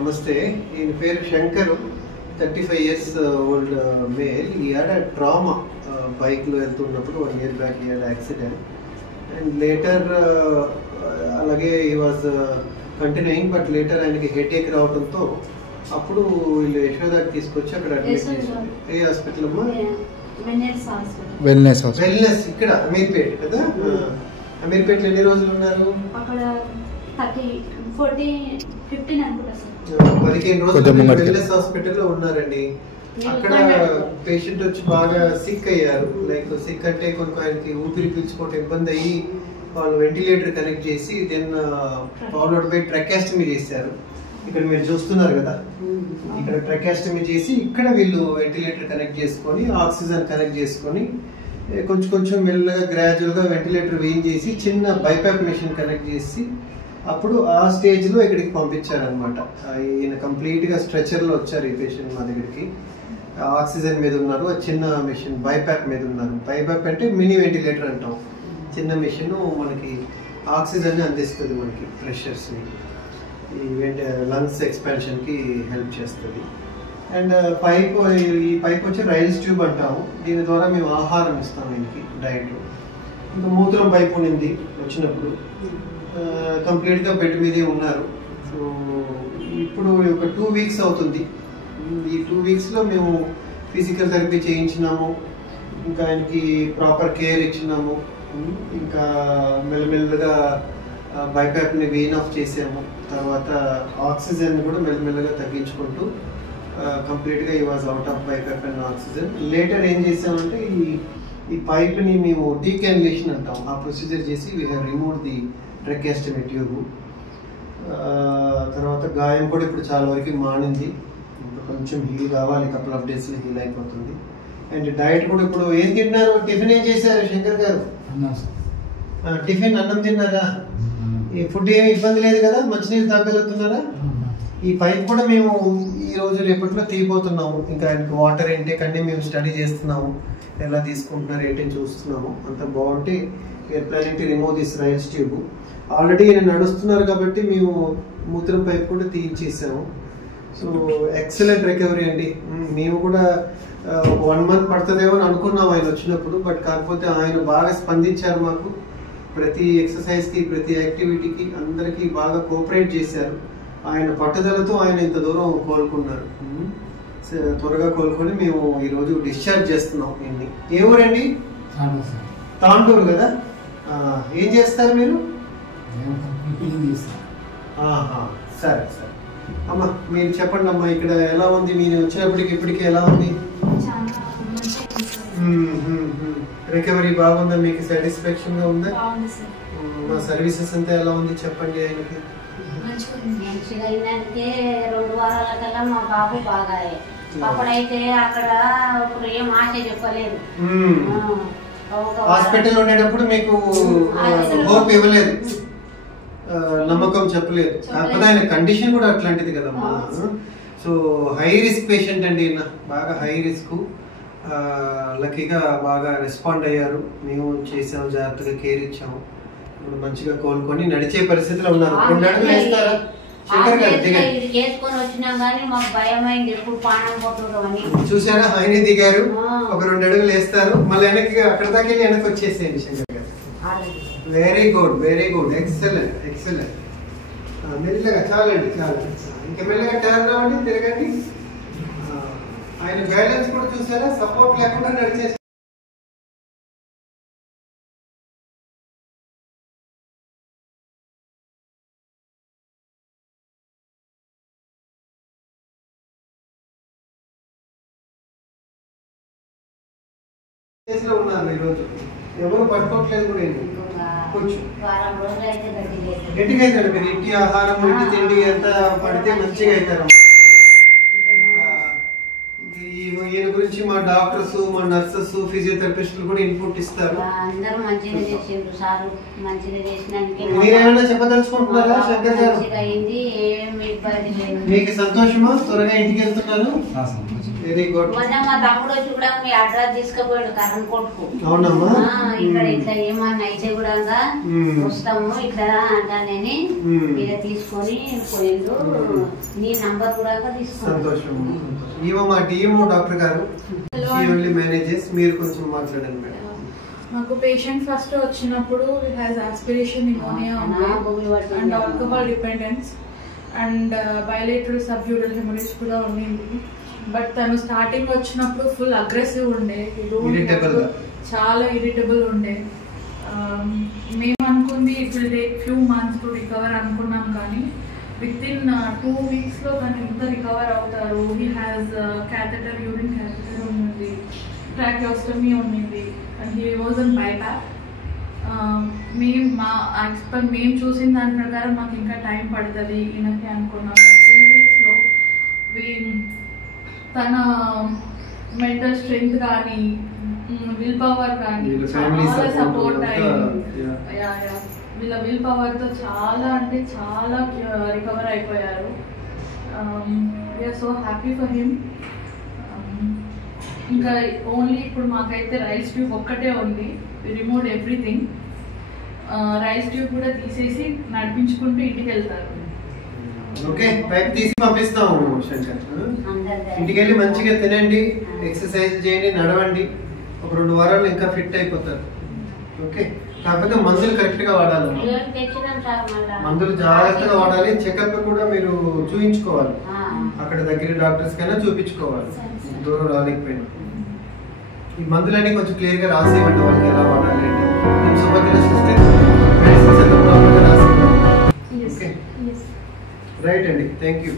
నమస్తే. ఈయన పేరు Shankar, 35 years old male. He had a trauma. బైక్లో వెళ్తున్నప్పుడు 1 year back he had accident. And later అలాగే he was continuing, but later ఆయనకి హెడేక్ రావడంతో అప్పుడు వీళ్ళు యశోదాకి తీసుకొచ్చి అక్కడ అడ్మిట్ చేశారు. ఏ హాస్పిటల్ అమ్మా? వెల్నెస్ ఇక్కడ అమీర్పేట్ కదా. అమీర్పేట్లో ఎన్ని రోజులు ఉన్నారు? 15 రోజులు వెల్నెస్ హాస్పిటల్లో ఉన్నారండి. అక్కడ పేషెంట్ వచ్చి బాగా సిక్ అయ్యారు. లైక్ సిక్ అంటే కొంచెం ఆయనకి ఊపిరి పీల్చుకోవడం ఇబ్బంది అయ్యి వాళ్ళు వెంటిలేటర్ కనెక్ట్ చేసి దెన్ ఫాలోడ్ బై ట్రకాస్టమీ చేశారు. ఇక్కడ మీరు చూస్తున్నారు కదా, ఇక్కడ ట్రకాస్టమీ చేసి ఇక్కడ వీళ్ళు వెంటిలేటర్ కనెక్ట్ చేసుకొని ఆక్సిజన్ కనెక్ట్ చేసుకొని కొంచెం కొంచెం మెల్లగా గ్రాడ్యువల్గా వెంటిలేటర్ వేయించేసి చిన్న బైపాప్ మెషిన్ కనెక్ట్ చేసి అప్పుడు ఆ స్టేజ్లో ఇక్కడికి పంపించారనమాట. ఈయన కంప్లీట్గా స్ట్రెచర్లో వచ్చారు ఈ పేషెంట్ మా దగ్గరికి. ఆక్సిజన్ మీద ఉన్నారు, చిన్న మెషిన్ బైపాప్ మీద ఉన్నారు. బైపాప్ అంటే మినీ వెంటిలేటర్ అంటాం. చిన్న మెషిన్ మనకి ఆక్సిజన్ అందిస్తుంది, మనకి ప్రెషర్స్ని, ఈ లంగ్స్ ఎక్స్పాన్షన్కి హెల్ప్ చేస్తుంది. అండ్ ఈ పైప్ వచ్చి రైల్స్ ట్యూబ్ అంటాము. దీని ద్వారా మేము ఆహారం ఇస్తాం దీనికి, డైట్. ఇంకా మూత్రం పైప్ ఉండింది వచ్చినప్పుడు. కంప్లీట్గా బెడ్ మీదే ఉన్నారు. సో ఇప్పుడు ఒక 2 weeks అవుతుంది. ఈ 2 weeksలో మేము ఫిజికల్ థెరపీ చేయించినాము, ఇంకా ఆయనకి ప్రాపర్ కేర్ ఇచ్చినాము, ఇంకా మెల్లమెల్లగా బైపాప్ని వెయిన్ ఆఫ్ చేసాము. తర్వాత ఆక్సిజన్ కూడా మెల్లమెల్లగా తగ్గించుకుంటూ కంప్లీట్గా ఈ was out of BiPAP and oxygen. Later ఏం చేసామంటే ఈ పైప్ని మేము డీకాన్యులేషన్ అంటాం. ఆ ప్రొసీజర్ చేసి we have remove the tracheostomy tube. తర్వాత గాయం కూడా ఇప్పుడు చాలా వరకు మానింది. ఇప్పుడు కొంచెం హీల్ కావాలి, కపుల్ ఆఫ్ డేస్లో హీల్ అయిపోతుంది. అండ్ డైట్ కూడా ఇప్పుడు ఏం తిన్నారు? టిఫిన్ ఏం చేశారు శంకర్ గారు? టిఫిన్ అన్నం తిన్నారా? ఈ ఫుడ్ ఏమి ఇబ్బంది లేదు కదా? మంచినీళ్ళు తాగలుగుతున్నారా? ఈ పైప్ కూడా మేము ఈ రోజు రేపట్లో తీయబోతున్నాము. ఇంకా ఆయనకి వాటర్ ఇంటేక్ అన్నీ మేము స్టడీ చేస్తున్నాము, ఎలా తీసుకుంటున్నారు ఏంటని చూస్తున్నాము. అంత బాగుంటే we're planning to remove this Ryle's tube. Already ఈయన నడుస్తున్నారు కాబట్టి మేము మూత్రం పైప్ కూడా తీయించేసాము. సో ఎక్సలెంట్ రికవరీ అండి. మేము కూడా 1 month పడుతుందేమో అని అనుకున్నాం ఆయన వచ్చినప్పుడు. బట్ కాకపోతే ఆయన బాగా స్పందించారు మాకు. ప్రతి ఎక్సర్సైజ్కి, ప్రతి యాక్టివిటీకి అందరికీ బాగా కోఆపరేట్ చేశారు. ఆయన పట్టుదలతో ఆయన ఇంత దూరం కోలుకున్నారు. త్వరగా కోలుకొని మేము ఈరోజు డిశ్చార్జ్ చేస్తున్నాం. ఈయన్ని. ఏ ఊరండి? తాండూరు కదా. ఏం చేస్తారు మీరు? సరే సరే అమ్మా, మీరు చెప్పండి అమ్మా, ఇక్కడ ఎలా ఉంది? మీరు వచ్చినప్పటికి ఇప్పటికి ఎలా ఉంది? రికవరీ బాగుందా? మీకు సాటిస్ఫాక్షన్ గా ఉందా? మా సర్వీసెస్ అంతా ఎలా ఉంది చెప్పండి ఆయనకి. మంచిగా అయిందంటే 2 వారాల కల్లా మా బాబు బాగా. అప్పుడైతే అక్కడ ఏం ఆశ చెప్పలేదు. హాస్పిటల్ ఉండేటప్పుడు మీకు హోప్ ఇవ్వలేదు, నమ్మకం చెప్పలేదు. కాకపోతే ఆయన కండిషన్ కూడా అట్లాంటిది కదమ్మా. సో హై రిస్క్ పేషెంట్ అండి, బాగా హై రిస్క్. లక్కీగా బాగా రెస్పాండ్ అయ్యారు. మేము చేసాము, జాగ్రత్తగా కేర్ ఇచ్చాము. ఇప్పుడు మంచిగా కోలుకొని నడిచే పరిస్థితిలో ఉన్నారు. 2 అడుగులు వేస్తారా శంకర్ గారు? చూసారా, ఆయన దిగారు, ఒక 2 అడుగులు వేస్తారు, మళ్ళీ వెనక్కి అక్కడ దాకా వెళ్ళి వెనక్కి వచ్చేసేయండి శంకర్ గారు. Very good, very good, excellent excellent. మెల్లగా చాలండి, చాలు. ఇంకా మెల్లగా టర్న్ అవ్వండి, తిరగండి. ఆయన బ్యాలెన్స్ కూడా చూసారా, సపోర్ట్ లేకుండా నడిచేసి. ఉన్నారు ఈరోజు, ఎవరు పట్టుకోవట్లేదు కూడా. కొంచెం గట్టిగా అవుతాడు. మీరు ఇంటి ఆహారం, ఇంటి తిండి ఎంత పడితే మంచిగా అవుతారు. ఈయన గురించి మా డాక్టర్స్, మా నర్సెస్, ఫిజియోథెరపిస్టులు కూడా ఇన్పుట్ ఇస్తారు. మీరేమైనా చెప్పదలుచుకుంటున్నారా శంకర్ గారు? మీకు సంతోషమా? త్వరగా ఇంటికి వెళ్తున్నారు? Very good. మొన్న మా తమ్ముడు వచ్చి కూడా మీ అడ్రస్ తీసుకుపోయాడు కరెంట్ కొట్టుకు. అవునమ్మా. ఇక్కడ ఇట్లా ఏమన్నా అయితే కూడా వస్తాము ఇక్కడ అంటానని మీద తీసుకొని పోయిండు. నీ నంబర్ కూడా తీసుకున్నాను. సంతోషం. ఈమె మా టీఎంఓ డాక్టర్ గారు, షీ ఓన్లీ మేనేజెస్. మీరు కొంచెం మాట్లాడండి మేడం. మాకు పేషెంట్ ఫస్ట్ వచ్చినప్పుడు has aspiration pneumonia and alcohol dependence and bilateral subdural haemorrhage కూడా ఉండింది. బట్ తను స్టార్టింగ్ వచ్చినప్పుడు ఫుల్ అగ్రెసివ్ ఉండే, చాలా ఇరిటబుల్ ఉండే. మేము అనుకుంది it will take few months to recover అనుకున్నాం, కానీ విత్ ఇన్ 2 weeks లో తను ఇంత రికవర్ అవుతారు. He has catheter, urine catheter ఉంది, ట్రాకియోస్టమీ ఉండింది and he was on BiPAP. మేము చూసిన దాని ప్రకారం మాకు ఇంకా టైం పడుతుంది ఈయనకి అనుకున్నాం. 2 weeks లో తన మెంటల్ స్ట్రెంగ్త్ కానీ విల్ పవర్ కానీ చాలా సపోర్ట్ అయ్యింది. వీళ్ళ విల్ పవర్తో చాలా అంటే చాలా రికవర్ అయిపోయారు. We're so happy for him. ఇంకా ఓన్లీ ఇప్పుడు మాకైతే రైస్ ట్యూబ్ ఒక్కటే ఉంది. Remove everything. రైస్ ట్యూబ్ కూడా తీసేసి నడిపించుకుంటూ ఇంటికి వెళ్తారు. ఓకే, పైప్ తీసి పంపిస్తాము శంకర్. ఇంటికి వెళ్ళి మంచిగా తినండి, ఎక్సర్సైజ్ చేయండి, నడవండి. ఒక 2 వారాలు ఇంకా ఫిట్ అయిపోతారు. ఓకే, కాకపోతే మందులు కరెక్ట్ గా వాడాలి. మందులు జాగ్రత్తగా వాడాలి. చెకప్ కూడా మీరు చూయించుకోవాలి. అక్కడ దగ్గర డాక్టర్స్ కైనా చూపించుకోవాలి, దూరం రాలేకపోయినా. ఈ మందులన్నీ కొంచెం క్లియర్ గా రాసి ఇవ్వండి వాళ్ళకి, ఎలా వాడాలి అంటే. సుభద్ర సిస్టర్ మెడిసిన్స్ రాసి. ఓకే, రైట్ అండి, థ్యాంక్ యూ.